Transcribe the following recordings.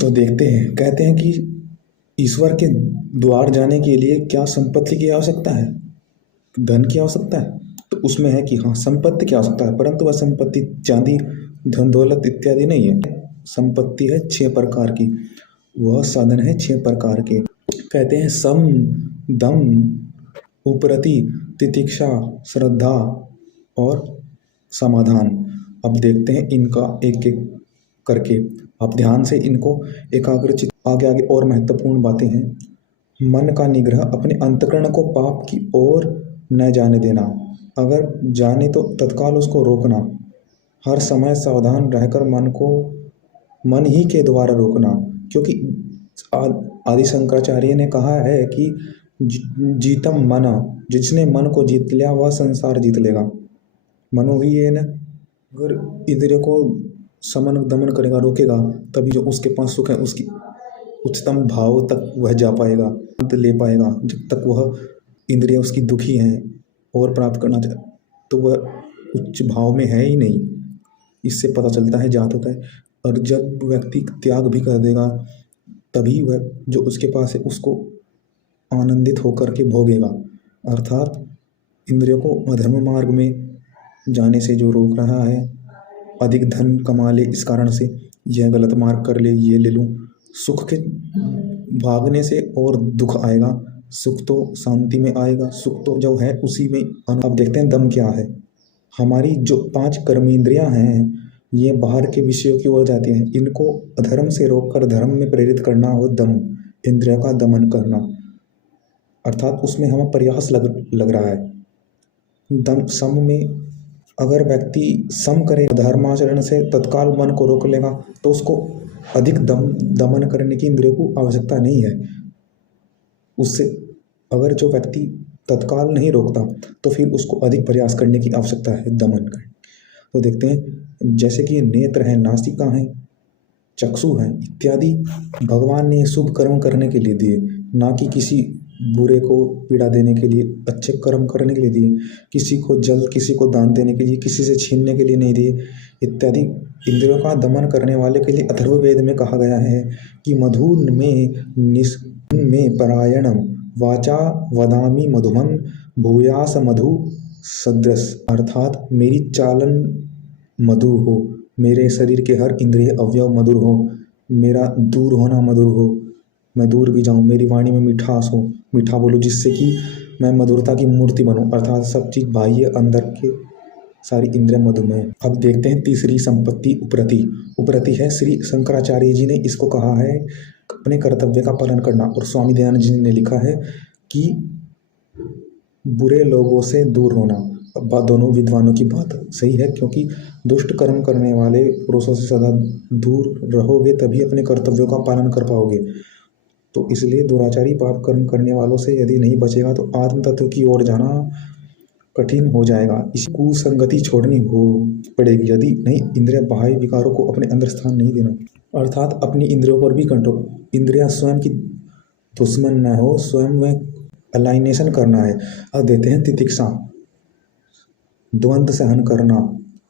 तो देखते हैं, कहते हैं कि ईश्वर के द्वार जाने के लिए क्या संपत्ति की आवश्यकता है, धन की आवश्यकता है? तो उसमें है कि हाँ, संपत्ति की आवश्यकता है, परंतु वह संपत्ति चांदी, धन दौलत इत्यादि नहीं है। संपत्ति है 6 प्रकार की, वह साधन है 6 प्रकार के। कहते हैं सम, दम, उपरति, तितिक्षा, श्रद्धा और समाधान। अब देखते हैं इनका एक एक करके, आप ध्यान से इनको एकाग्रचित। आगे आगे और महत्वपूर्ण बातें हैं। मन का निग्रह, अपने अंतःकरण को पाप की ओर न जाने देना, अगर जाने तो तत्काल उसको रोकना, हर समय सावधान रहकर मन ही के द्वारा रोकना, क्योंकि आदि शंकराचार्य ने कहा है कि जीतम मना, जिसने मन को जीत लिया वह संसार जीत लेगा। मनो ही है ना, अगर इंद्रिय को समन दमन करेगा, रोकेगा, तभी जो उसके पास सुख है उसकी उच्चतम भाव तक वह जा पाएगा, अंत ले पाएगा। जब तक वह इंद्रिय उसकी दुखी हैं और प्राप्त करना चाहे तो वह उच्च भाव में है ही नहीं। इससे पता चलता है, जात होता है। और जब व्यक्ति त्याग भी कर देगा तभी वह जो उसके पास है उसको आनंदित होकर के भोगेगा। अर्थात इंद्रियों को अधर्म मार्ग में जाने से जो रोक रहा है, अधिक धन कमा ले इस कारण से, यह गलत मार्ग कर ले, ये ले लूँ, सुख के भागने से और दुख आएगा। सुख तो शांति में आएगा, सुख तो जो है उसी में। अब देखते हैं दम क्या है। हमारी जो 5 कर्मेंद्रियां हैं ये बाहर के विषयों की ओर जाती हैं, इनको अधर्म से रोककर धर्म में प्रेरित करना हो दम, इंद्रियों का दमन करना, अर्थात उसमें हमें प्रयास लग रहा है। दम सम में अगर व्यक्ति सम करे, धर्माचरण से तत्काल मन को रोक लेगा तो उसको अधिक दमन करने की इंद्रियों को आवश्यकता नहीं है। उससे अगर जो व्यक्ति तत्काल नहीं रोकता तो फिर उसको अधिक प्रयास करने की आवश्यकता है दमन करने। तो देखते हैं, जैसे कि नेत्र हैं, नासिका हैं, चक्षु हैं इत्यादि, भगवान ने शुभ कर्म करने के लिए दिए, ना कि किसी बुरे को पीड़ा देने के लिए, अच्छे कर्म करने के लिए दिए। किसी को जल, किसी को दान देने के लिए, किसी से छीनने के लिए नहीं दिए इत्यादि। इंद्रियों का दमन करने वाले के लिए अथर्ववेद में कहा गया है कि मधुर में परायणम वाचा वदामि मधुमन भूयास मधु सदृश, अर्थात मेरी चालन मधुर हो, मेरे शरीर के हर इंद्रिय अवयव मधुर हो, मेरा दूर होना मधुर हो, मैं दूर भी जाऊं, मेरी वाणी में मिठास हो, मीठा बोलूं जिससे कि मैं मधुरता की मूर्ति बनूं, अर्थात सब चीज़ बाह्य अंदर के सारी इंद्रिय मधुमय। अब देखते हैं तीसरी संपत्ति उपरति। उपरति है, श्री शंकराचार्य जी ने इसको कहा है अपने कर्तव्य का पालन करना, और स्वामी दयानंद जी ने लिखा है कि बुरे लोगों से दूर होना। दोनों विद्वानों की बात सही है, क्योंकि दुष्ट कर्म करने वाले पुरुषों से सदा दूर रहोगे तभी अपने कर्तव्यों का पालन कर पाओगे। तो इसलिए दुराचारी पाप कर्म करने वालों से यदि नहीं बचेगा तो आत्म तत्व की ओर जाना कठिन हो जाएगा। इस कुसंगति छोड़नी हो पड़ेगी, यदि नहीं इंद्रिय बाह्य विकारों को अपने अंदर स्थान नहीं देना, अर्थात अपनी इंद्रियों पर भी कंट्रोल। इंद्रियां स्वयं की दुश्मन न हो, स्वयं में अलाइनेशन करना है। अब देते हैं तितिक्षा, द्वंद्व सहन करना,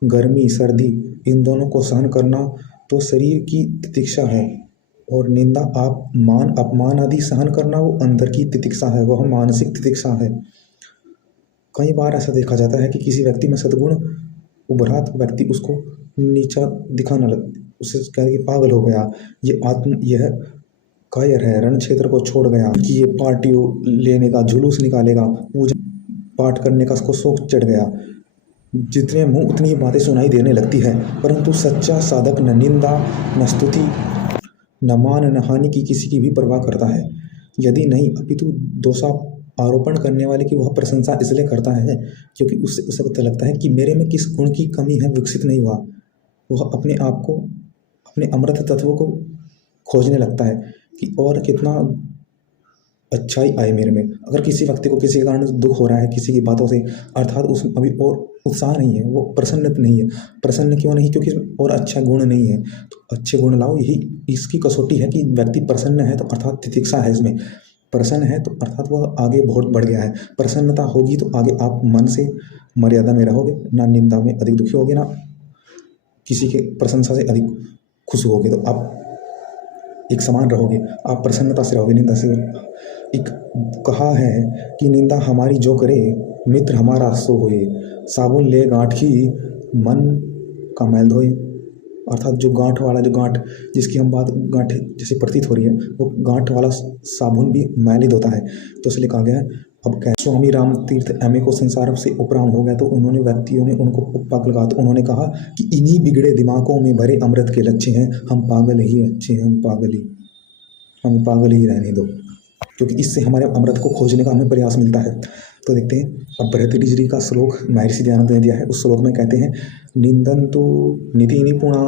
गर्मी सर्दी इन दोनों को सहन करना तो शरीर की तितिक्षा है, और निंदा मान अपमान आदि सहन करना वो अंदर की तितिक्षा है, वह मानसिक तितिक्षा है। कई बार ऐसा देखा जाता है कि किसी व्यक्ति में सद्गुण उभरा तो व्यक्ति उसको नीचा दिखाना लगता, उससे कहे कि पागल हो गया, यह कायर है, रण क्षेत्र को छोड़ गया, कि ये पार्टी लेने का जुलूस निकालेगा, मुझे पाठ करने का उसको शौक चढ़ गया। जितने मुँह उतनी ही बातें सुनाई देने लगती है, परंतु सच्चा साधक न निंदा न स्तुति न मान न हानि की किसी की भी परवाह करता है। यदि नहीं अपितु दोषा आरोपण करने वाले की वह प्रशंसा इसलिए करता है क्योंकि उसे पता लगता है कि मेरे में किस गुण की कमी है, विकसित नहीं हुआ। वह अपने आप को, अपने अमृत तत्वों को खोजने लगता है कि और कितना अच्छाई आए मेरे में। अगर किसी व्यक्ति को किसी कारण दुख हो रहा है किसी की बातों से, अर्थात उसमें अभी और उत्साह नहीं है, वो प्रसन्न नहीं है। प्रसन्न क्यों नहीं? क्योंकि और अच्छा गुण नहीं है। तो अच्छे गुण लाओ, यही इसकी कसौटी है कि व्यक्ति प्रसन्न है तो अर्थात तितिक्षा है इसमें, प्रसन्न है तो अर्थात वह आगे बहुत बढ़ गया है। प्रसन्नता होगी तो आगे आप मन से मर्यादा में रहोगे, ना निंदा में अधिक दुखी होगे, ना किसी के प्रशंसा से अधिक खुश होगे। तो आप एक समान रहोगे, आप प्रसन्नता से रहोगे, निंदा से। एक कहा है कि निंदा हमारी जो करे, मित्र हमारा सो होए, साबुन ले गांठ की मन का मैल धोए। अर्थात जो गांठ वाला, जो गांठ जिसकी हम बात गांठ जैसे प्रतीत हो रही है, वो गांठ वाला साबुन भी मैल ही धोता है। तो इसलिए कहा गया है। अब स्वामी राम तीर्थ एमए को संसार से उपराम हो गया, तो उन्होंने व्यक्तियों ने उनको पग लगा, तो उन्होंने कहा कि इन्हीं बिगड़े दिमागों में भरे अमृत के लच्छे हैं, हम पागल ही अच्छे हैं, हम पागल ही रहने दो, क्योंकि इससे हमारे अमृत को खोजने का हमें प्रयास मिलता है। तो देखते हैं अब भरतरी जी का श्लोक महर्षि दयानंद ने दिया है। उस श्लोक में कहते हैं, निंदन्तु निति निपुणा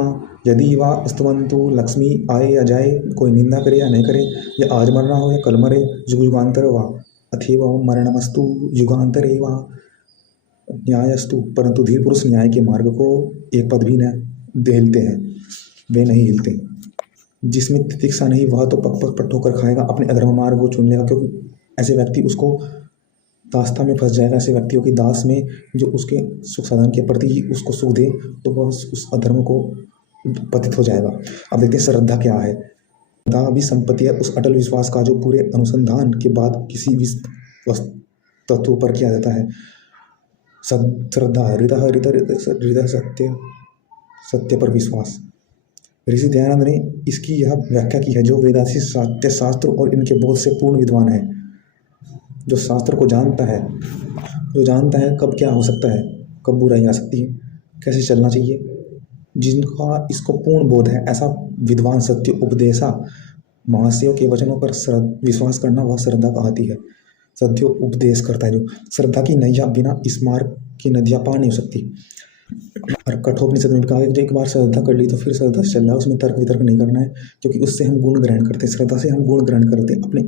यदि वा स्तवन्तु लक्ष्मी आए या जाए। कोई निंदा करे या नहीं करे, या आज मरना हो या कल मरे, युग युगांतर वा अथेव मरणमस्तु युगांतरे वा न्यायस्तु। परंतु धीर पुरुष न्याय के मार्ग को एक पद भी न देलते हैं, वे नहीं हिलते। जिसमें तितिक्षा नहीं, वह तो पग पग पर ठोकर खाएगा, अपने अधर्म मार्ग को चुन लेगा, क्योंकि ऐसे व्यक्ति उसको दास्ता में फंस जाएगा। ऐसे व्यक्तियों की दास में जो उसके सुख साधन के प्रति उसको सुख दे, तो वह उस अधर्म को पतित हो जाएगा। अब देखते हैं श्रद्धा क्या है। श्रद्धा भी संपत्ति है उस अटल विश्वास का जो पूरे अनुसंधान के बाद किसी भी तत्व पर किया जाता है। श्रद्धा हृदय सत्य पर विश्वास। ऋषि दयानंद ने इसकी यह व्याख्या की है, जो वेदांती सत्य शास्त्र और इनके बोध से पूर्ण विद्वान है, जो शास्त्र को जानता है, जो जानता है कब क्या हो सकता है, कब बुराई आ सकती है, कैसे चलना चाहिए, जिनका इसको पूर्ण बोध है, ऐसा विद्वान सत्य उपदेशा महाशयों के वचनों पर विश्वास करना, वह श्रद्धा कहती है। सत्य उपदेश करता है जो। श्रद्धा की नैया बिना इस मार्ग की नदियाँ पार नहीं हो सकती। और कठोपनिषद में भी कहा है कि एक बार श्रद्धा कर ली तो फिर श्रद्धा से चल रहा है, उसमें तर्क वितर्क नहीं करना है, क्योंकि उससे हम गुण ग्रहण करते हैं। श्रद्धा से हम गुण ग्रहण करते हैं अपने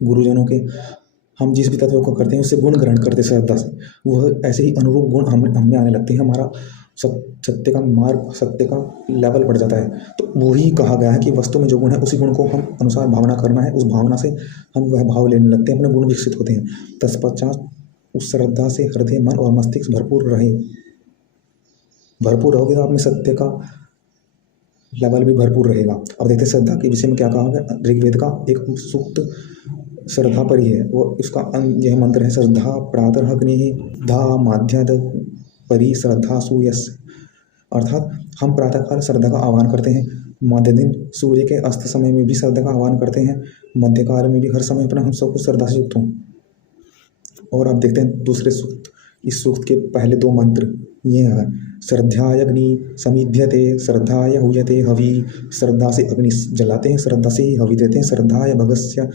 गुरुजनों के, हम जिस भी तत्व को करते हैं उससे गुण ग्रहण करते हैं श्रद्धा से, वह ऐसे ही अनुरूप गुण हमें आने लगते हैं। हमारा सत्य का मार्ग, सत्य का लेवल बढ़ जाता है। तो वही कहा गया है कि वस्तु में जो गुण है उसी गुण को हम अनुसार भावना करना है, उस भावना से हम वह भाव लेने लगते हैं, अपने गुण विकसित होते हैं। तत्पश्चात उस श्रद्धा से हृदय, मन और मस्तिष्क भरपूर रहोगे तो आप में सत्य का लेवल भी भरपूर रहेगा। अब देखते हैं श्रद्धा के विषय में क्या कहा गया। ऋग्वेद का एक सूक्त श्रद्धा पर ही है, वो उसका यह मंत्र है, श्रद्धा प्रातरग्नि धा माध्याद परि श्रद्धा सूयस। अर्थात हम प्रातःकाल श्रद्धा का आह्वान करते हैं, मध्य दिन सूर्य के अस्त समय में भी श्रद्धा का आह्वान करते हैं, मध्यकाल में भी, हर समय अपना हम सब कुछ श्रद्धा से युक्त हों। और अब देखते हैं दूसरे सूक्त। इस सूक्त के पहले दो मंत्र ये हैं, श्रद्धायग्नि समिध्यते, श्रद्धाय हूयते हवि। श्रद्धा से अग्नि जलाते हैं, श्रद्धा से ही हवि देते हैं। श्रद्धाय भगस्य,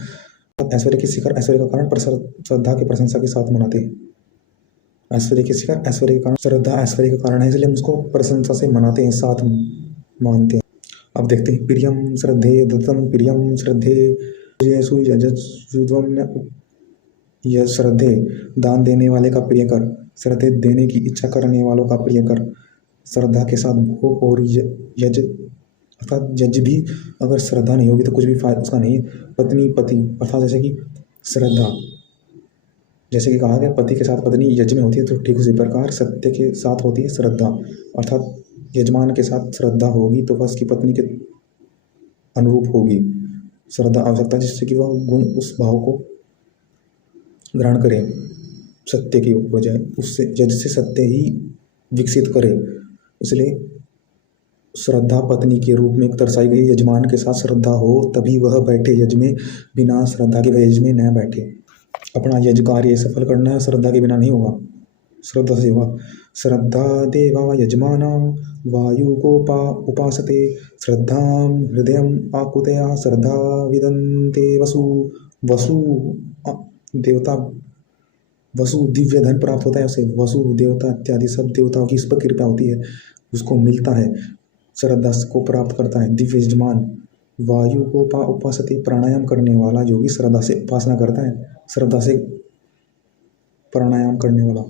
ऐश्वर्य के शिखर ऐश्वर्य का कारण, पर श्रद्धा की प्रशंसा के साथ मनाते हैं। ऐश्वर्य के शिखर ऐश्वर्य के कारण, श्रद्धा ऐश्वर्य का कारण है, इसलिए हम उसको प्रशंसा से मनाते हैं, साथ मानते हैं। अब देखते हैं, प्रियम श्रद्धे दत्तम प्रियम श्रद्धे यह श्रद्धे, दान देने वाले का प्रिय कर, श्रद्धे देने की इच्छा करने वालों का प्रिय कर। श्रद्धा के साथ भोग और यज, अर्थात यज्ञ भी अगर श्रद्धा नहीं होगी तो कुछ भी फायदा उसका नहीं है। पत्नी पति, अर्थात जैसे कि श्रद्धा, जैसे कि कहा गया पति के साथ पत्नी यज्ञ में होती है, तो ठीक उसी प्रकार सत्य के साथ होती है श्रद्धा। अर्थात यजमान के साथ श्रद्धा होगी तो वह उसकी पत्नी के अनुरूप होगी। श्रद्धा आवश्यकता जिससे कि वह गुण उस भाव को ग्रहण करे, सत्य की बजाय उससे यज्ञ से सत्य ही विकसित करे। इसलिए श्रद्धा पत्नी के रूप में दर्शाई गई। यजमान के साथ श्रद्धा हो तभी वह बैठे यज्ञ में, बिना श्रद्धा के वह यज्ञ में न बैठे। अपना यज्ञ कार्य सफल करना है, श्रद्धा के बिना नहीं होगा, श्रद्धा से होगा। श्रद्धा देवा यजमाना वायु गोपा उपासते, श्रद्धा हृदय आकुतया श्रद्धा विदन्ते वसु देवता, वसु दिव्य धन प्राप्त होता है उसे, वसु देवता इत्यादि सब देवताओं की इस पर कृपा होती है, उसको मिलता है, श्रद्धा को प्राप्त करता है। दिव्य यजमान वायु को उपासते, प्राणायाम करने वाला योगी श्रद्धा से उपासना करता है, श्रद्धा से प्राणायाम करने वाला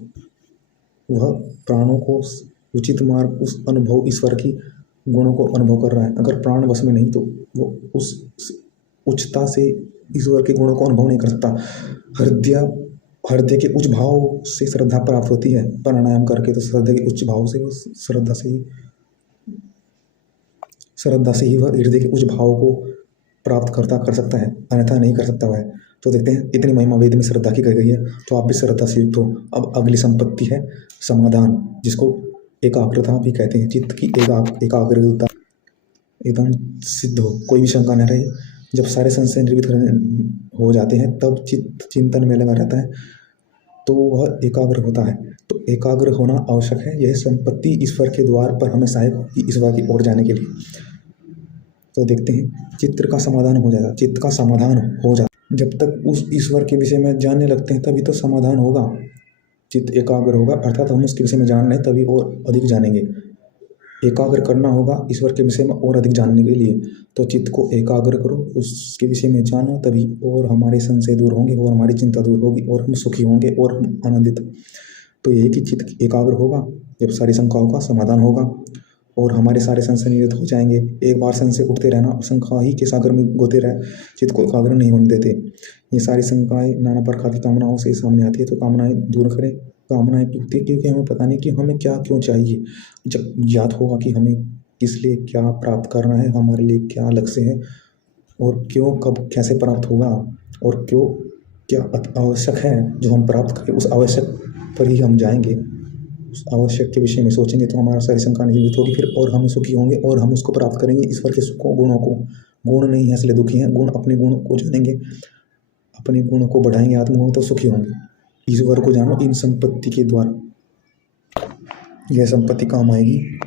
वह प्राणों को उचित मार्ग, उस अनुभव, ईश्वर की गुणों को अनुभव कर रहा है। अगर प्राण वश में नहीं तो वो उस उच्चता से ईश्वर के गुणों को अनुभव नहीं कर सकता। हृदय के उच्च भाव से श्रद्धा प्राप्त होती है प्राणायाम करके, तो श्रद्धा के उच्च भाव से वो श्रद्धा से ही वह हृदय के उच्च भाव को प्राप्त करता कर सकता है, अन्यथा नहीं कर सकता वह। तो देखते हैं, इतनी महिमा वेद में श्रद्धा की कही गई है, तो आप भी श्रद्धा से युक्त हो। अब अगली संपत्ति है समाधान, जिसको एकाग्रता भी कहते हैं। चित्त की एकाग्रता एकदम सिद्ध हो, कोई भी शंका न रहे। जब सारे संशय निर्वित हो जाते हैं तब चित्त चिंतन में लगा रहता है, तो वह एकाग्र होता है। तो एकाग्र होना आवश्यक है। यह संपत्ति ईश्वर के द्वार पर हमें सहायक होगी ईश्वर की ओर जाने के लिए। तो देखते हैं, चित्त का समाधान हो जाएगा, चित्त का समाधान हो जाता। जब तक उस ईश्वर के विषय में जानने लगते हैं तभी तो समाधान होगा। चित्त एकाग्र होगा अर्थात हम उसके विषय में जान रहे हैं, तभी और अधिक जानेंगे। एकाग्र करना होगा ईश्वर के विषय में और अधिक जानने के लिए। तो चित्त को एकाग्र करो, उसके विषय में जानो, तभी और हमारे संशय दूर होंगे और हमारी चिंता दूर होगी और हम सुखी होंगे और हम आनंदित। तो यही कि चित्त एकाग्र होगा जब सारी शंकाओं का समाधान होगा और हमारे सारे संशय निवृत्त हो जाएंगे। एक बार संशय उठते रहना और शंका ही के सागर में गोते रहे, चित्त को एकाग्र नहीं होने देते। ये सारी शंकाएं नाना प्रकार की कामनाओं से सामने आती है, तो कामनाएं दूर करें। कामनाएं क्योंकि हमें पता नहीं कि हमें क्या क्यों चाहिए। जब याद होगा कि हमें किस लिए क्या प्राप्त करना है, हमारे लिए क्या लक्ष्य है और क्यों कब कैसे प्राप्त होगा और क्यों क्या आवश्यक है जो हम प्राप्त करें, उस आवश्यक पर ही हम जाएंगे। उस आवश्यक के विषय में सोचेंगे तो हमारा सारी शंका निवृत्त होगी, फिर और हम सुखी होंगे और हम उसको प्राप्त करेंगे, ईश्वर के सुखों गुणों को। गुण नहीं है इसलिए दुखी हैं, गुण अपने गुण को जानेंगे, अपने गुणों को बढ़ाएंगे, आत्मगुण, तो सुखी होंगे। ईश्वर को जानो इन संपत्ति के द्वारा, यह संपत्ति काम आएगी।